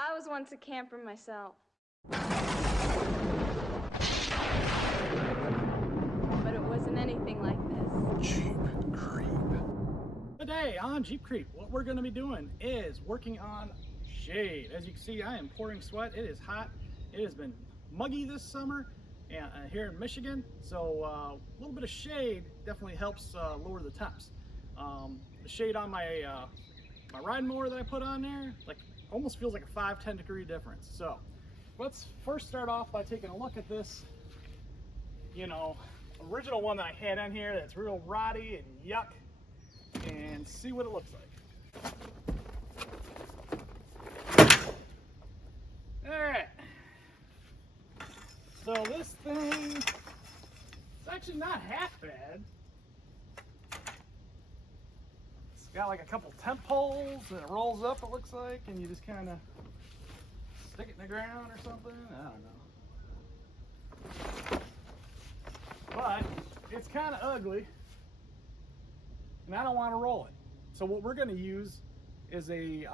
I was once a camper myself. But it wasn't anything like this. Jeep Creep. Today on Jeep Creep, what we're going to be doing is working on shade. As you can see, I am pouring sweat. It is hot. It has been muggy this summer here in Michigan, so a little bit of shade definitely helps lower the temps. The shade on my my riding mower that I put on there, like, almost feels like a 5-10 degree difference. So let's first start off by taking a look at this, you know, original one that I had on here that's real rotty and yuck, and see what it looks like. Alright, so this thing, it's actually not half bad. It's got like a couple temp holes and it rolls up, it looks like, and you just kind of stick it in the ground or something. I don't know. But it's kind of ugly and I don't want to roll it. So what we're going to use is a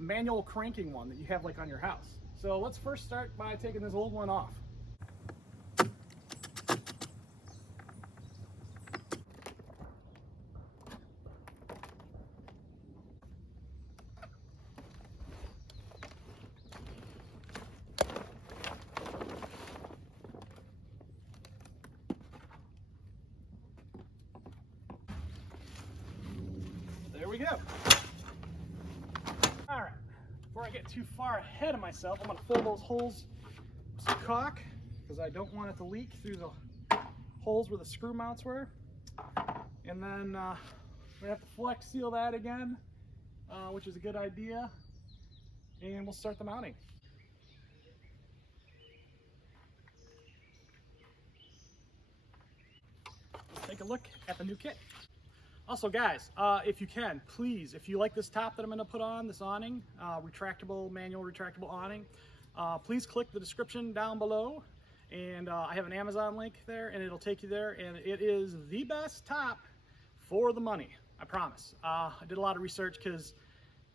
manual cranking one that you have like on your house. So let's first start by taking this old one off. There we go. All right, before I get too far ahead of myself, I'm gonna fill those holes with some caulk because I don't want it to leak through the holes where the screw mounts were. And then we have to flex seal that again, which is a good idea. And we'll start the mounting. Let's take a look at the new kit. Also, guys, if you can, please, if you like this top that I'm going to put on, this awning, manual retractable awning, please click the description down below, and I have an Amazon link there, and it'll take you there, and it is the best top for the money, I promise. I did a lot of research because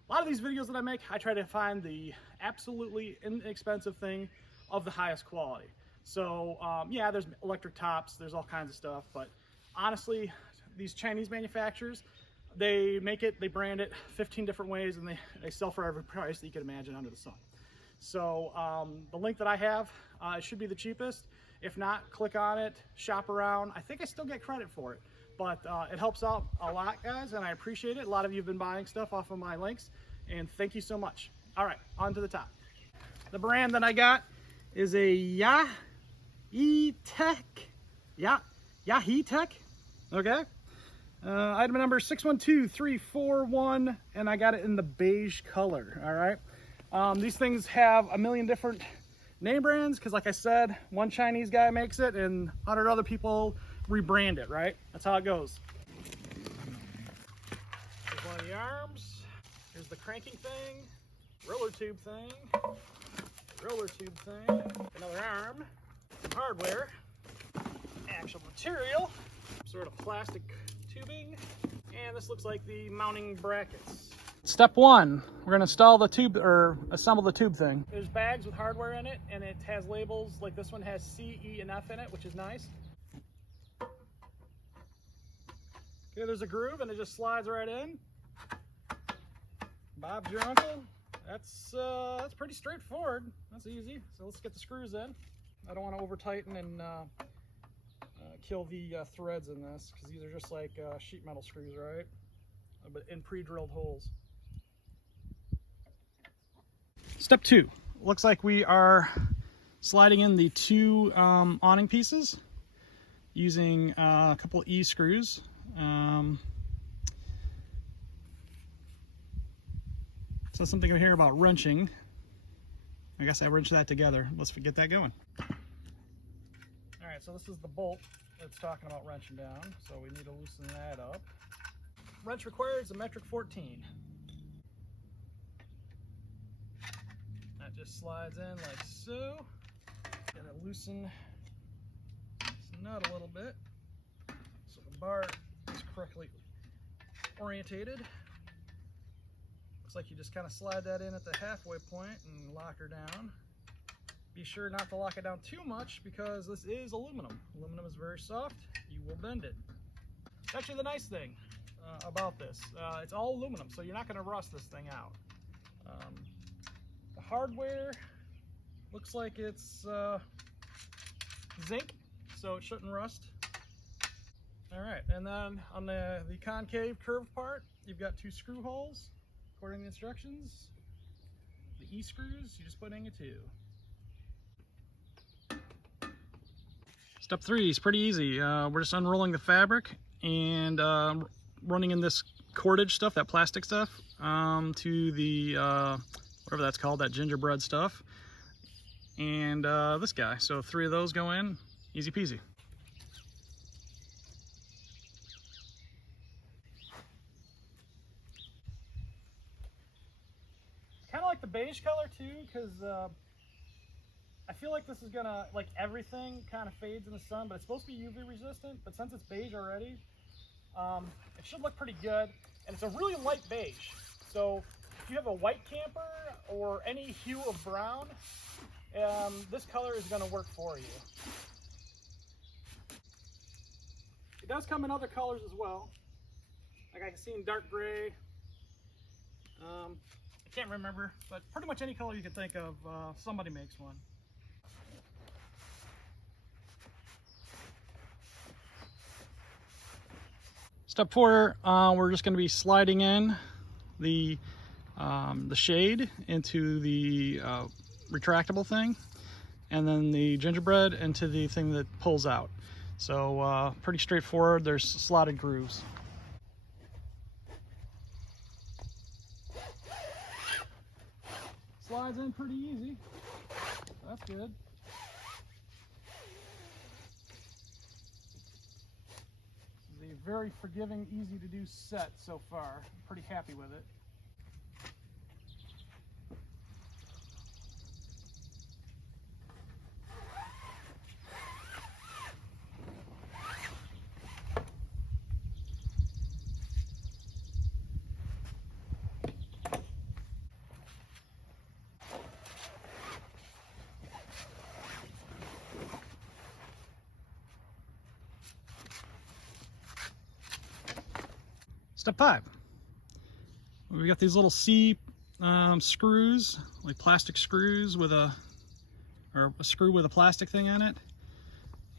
a lot of these videos that I make, I try to find the absolutely inexpensive thing of the highest quality. So, yeah, there's electric tops, there's all kinds of stuff, but honestly, these Chinese manufacturers, they make it, they brand it 15 different ways, and they sell for every price that you can imagine under the sun. So the link that I have, it should be the cheapest. If not, click on it, shop around. I think I still get credit for it, but it helps out a lot, guys, and I appreciate it. A lot of you have been buying stuff off of my links, and thank you so much. All right, on to the top. The brand that I got is a Yahi-Tech, okay? Item number 612341, and I got it in the beige color. All right, these things have a million different name brands because, like I said, one Chinese guy makes it and 100 other people rebrand it, right? That's how it goes. Here's one of the arms. Here's the cranking thing, roller tube thing, another arm, some hardware, actual material, sort of plastic tubing, and this looks like the mounting brackets. Step one, we're going to install the tube, or assemble the tube thing. There's bags with hardware in it, and it has labels, like this one has C, E, and F in it, which is nice. Okay, there's a groove, and it just slides right in. Bob's your uncle. That's pretty straightforward. That's easy. So let's get the screws in. I don't want to over tighten and kill the threads in this, because these are just like sheet metal screws, right? But in pre-drilled holes. Step two. Looks like we are sliding in the two awning pieces using a couple E screws. So something over here about wrenching. I guess I wrenched that together. Let's get that going. All right, so this is the bolt it's talking about wrenching down, so we need to loosen that up. Wrench required is a metric 14. That just slides in like so. Gonna loosen this nut a little bit so the bar is correctly orientated. Looks like you just kind of slide that in at the halfway point and lock her down. Be sure not to lock it down too much because this is aluminum. Aluminum is very soft. You will bend it. It's actually the nice thing about this. It's all aluminum, so you're not going to rust this thing out. The hardware looks like it's zinc, so it shouldn't rust. All right, and then on the concave curved part, you've got 2 screw holes. According to the instructions, the E-screws, you just put in your 2. Step 3 is pretty easy. We're just unrolling the fabric and running in this cordage stuff, that plastic stuff, to the, whatever that's called, that gingerbread stuff, and this guy. So 3 of those go in, easy peasy. Kind of like the beige color too, because I feel like this is gonna, like everything kind of fades in the sun, but it's supposed to be UV resistant, but since it's beige already, it should look pretty good. And it's a really light beige. So if you have a white camper or any hue of brown, this color is gonna work for you. It does come in other colors as well. Like I can see in dark gray. I can't remember, but pretty much any color you can think of, somebody makes one. Step 4, we're just going to be sliding in the shade into the retractable thing, and then the gingerbread into the thing that pulls out. So pretty straightforward. There's slotted grooves. Slides in pretty easy. That's good. This is a very forgiving, easy to do set so far. I'm pretty happy with it. Step 5. We got these little C screws, like plastic screws with a screw with a plastic thing on it,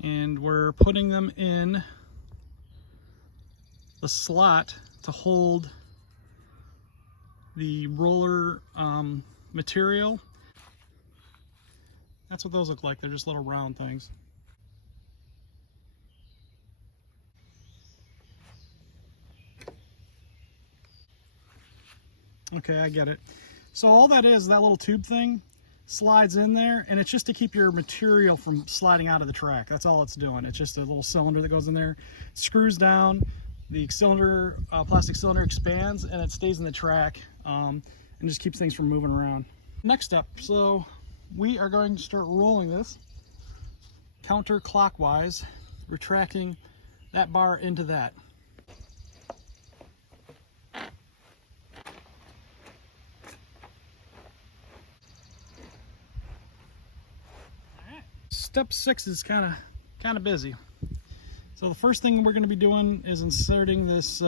and we're putting them in the slot to hold the roller material. That's what those look like. They're just little round things. Okay, I get it. So all that is, that little tube thing slides in there, and it's just to keep your material from sliding out of the track. That's all it's doing. It's just a little cylinder that goes in there, screws down, the cylinder, plastic cylinder expands, and it stays in the track and just keeps things from moving around. Next step, so we are going to start rolling this counterclockwise, retracting that bar into that. Step 6 is kind of busy. So the first thing we're going to be doing is inserting this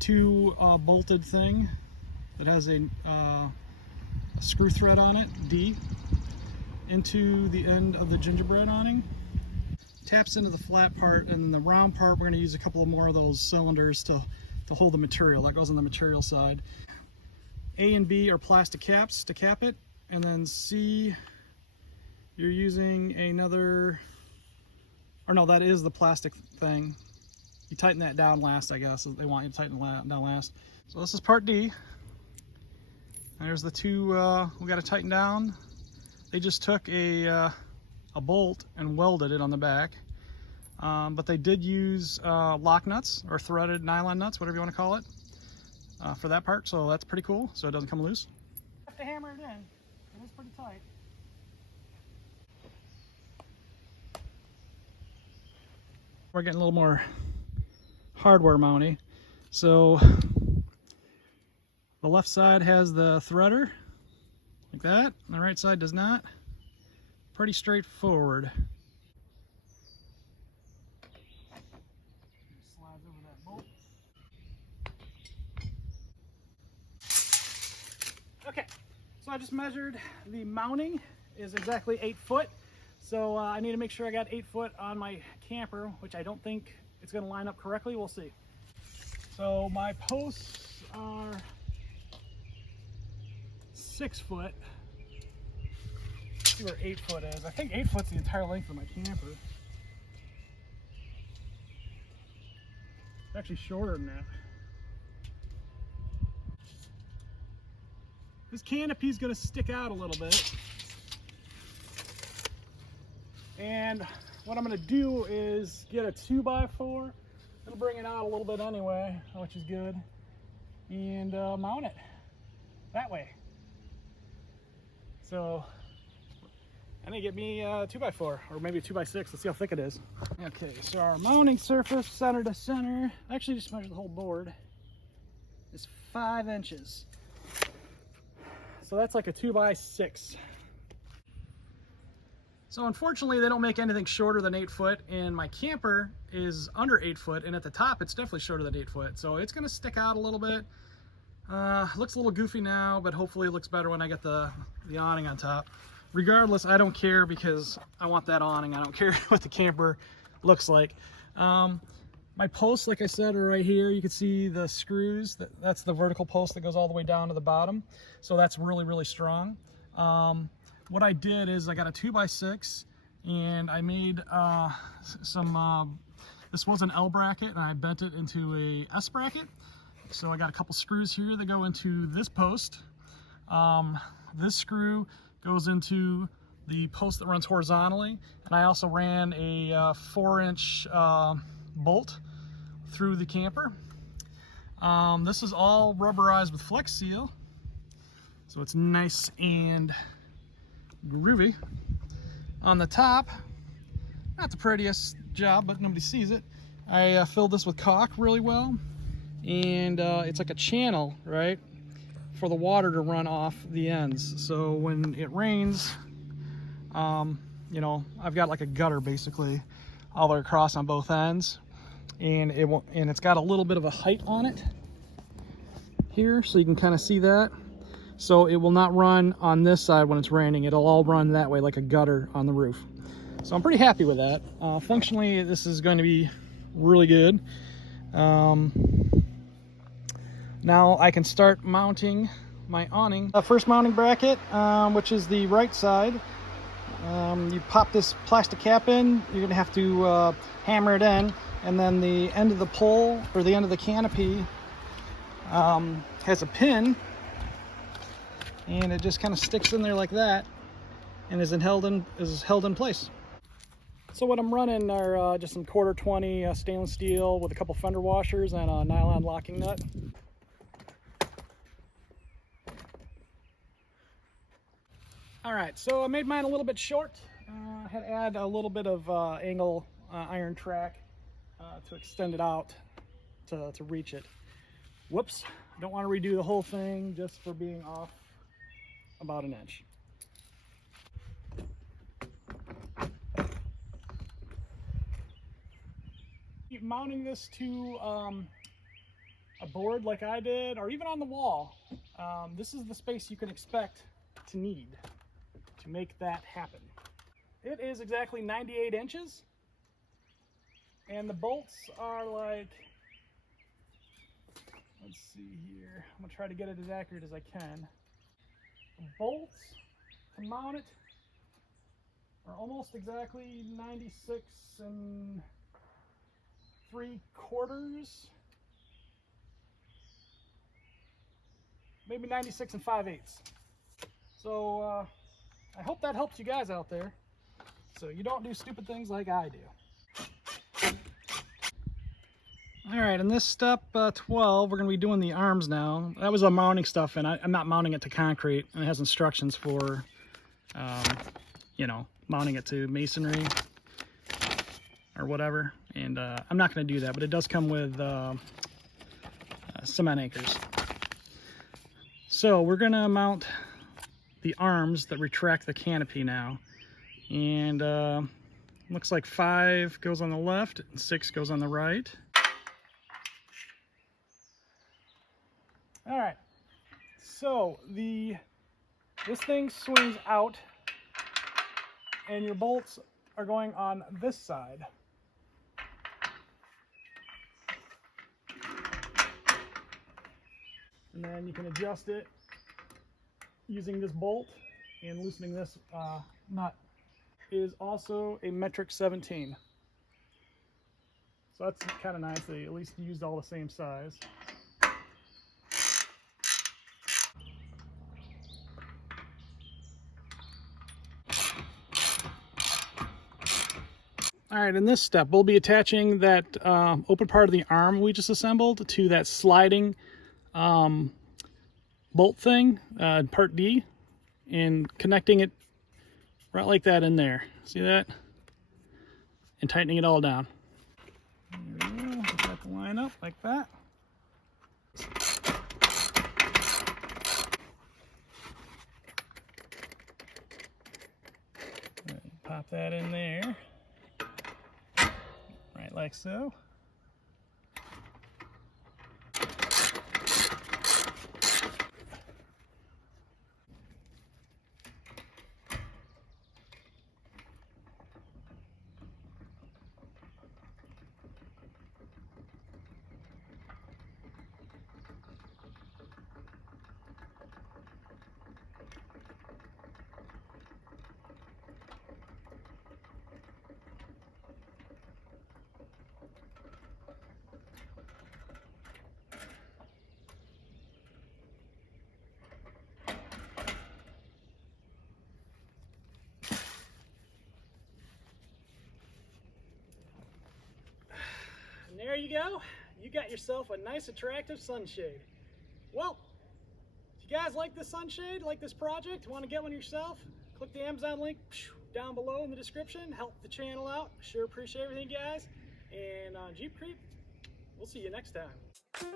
2 bolted thing that has a screw thread on it, D, into the end of the gingerbread awning. Taps into the flat part, and then the round part we're going to use a couple of more of those cylinders to hold the material. That goes on the material side. A and B are plastic caps to cap it, and then C, you're using another, or no, that is the plastic thing. You tighten that down last, I guess. They want you to tighten down last. So this is part D. There's the 2 we got to tighten down. They just took a bolt and welded it on the back. But they did use lock nuts or threaded nylon nuts, whatever you want to call it, for that part. So that's pretty cool, so it doesn't come loose. You have to hammer it in. It is pretty tight. We're getting a little more hardware mounty. So The left side has the threader, like that, and the right side does not. Pretty straightforward. Slides over that bolt. Okay, so I just measured the mounting is exactly 8 foot. So I need to make sure I got 8 foot on my camper, which I don't think it's going to line up correctly. We'll see. So my posts are 6 foot. Let's see where 8 foot is. I think 8 foot's the entire length of my camper. It's actually shorter than that. This canopy is going to stick out a little bit. And what I'm going to do is get a 2x4. It'll bring it out a little bit anyway, which is good. And mount it that way. So I need to get me a 2x4 or maybe a 2x6. Let's see how thick it is. Okay, so our mounting surface, center to center, actually just measure the whole board, is 5 inches. So that's like a 2x6. So unfortunately they don't make anything shorter than 8 foot, and my camper is under 8 foot, and at the top it's definitely shorter than 8 foot. So it's gonna stick out a little bit. Looks a little goofy now, but hopefully it looks better when I get the awning on top. Regardless, I don't care because I want that awning. I don't care what the camper looks like. My posts, like I said, are right here. You can see the screws. That's the vertical post that goes all the way down to the bottom. So that's really, really strong. What I did is I got a 2x6 and I made this was an L bracket and I bent it into a S bracket. So I got a couple screws here that go into this post. This screw goes into the post that runs horizontally, and I also ran a 4-inch bolt through the camper. This is all rubberized with Flex Seal, so it's nice and groovy. On the top, not the prettiest job, but nobody sees it. I filled this with caulk really well, and it's like a channel, right, for the water to run off the ends. So when it rains, you know, I've got like a gutter basically all the way across on both ends, and it's got a little bit of a height on it here, so you can kind of see that. So it will not run on this side when it's raining. It'll all run that way like a gutter on the roof. So I'm pretty happy with that. Functionally, this is going to be really good. Now I can start mounting my awning. First mounting bracket, which is the right side. You pop this plastic cap in, you're gonna have to hammer it in, and then the end of the pole, or the end of the canopy, has a pin, and it just kind of sticks in there like that, and is held in place. So what I'm running are just some 1/4-20 stainless steel with a couple fender washers and a nylon locking nut. All right, so I made mine a little bit short. I had to add a little bit of angle iron track to extend it out to reach it. Whoops, don't want to redo the whole thing just for being off about an inch. Keep mounting this to a board like I did, or even on the wall. This is the space you can expect to need to make that happen. It is exactly 98 inches, and the bolts are like, let's see here, I'm gonna try to get it as accurate as I can. The bolts to mount it are almost exactly 96 3/4, maybe 96 5/8. So I hope that helps you guys out there, so you don't do stupid things like I do. All right, in this step 12, we're gonna be doing the arms now. That was a mounting stuff, and I'm not mounting it to concrete, and it has instructions for, you know, mounting it to masonry or whatever. And I'm not gonna do that, but it does come with cement anchors. So we're gonna mount the arms that retract the canopy now. And looks like 5 goes on the left and 6 goes on the right. All right, so this thing swings out and your bolts are going on this side. And then you can adjust it using this bolt, and loosening this nut is also a metric 17. So that's kind of nice. They at least used all the same size. All right, in this step, we'll be attaching that open part of the arm we just assembled to that sliding bolt thing, part D, and connecting it right like that in there. See that? And tightening it all down. There we go. Get that to line up like that. Pop that in there. Right like so. And there you go. You got yourself a nice attractive sunshade. Well, if you guys like this sunshade, like this project, want to get one yourself, click the Amazon link down below in the description. Help the channel out. Sure appreciate everything, guys. And on Jeep Creep, we'll see you next time.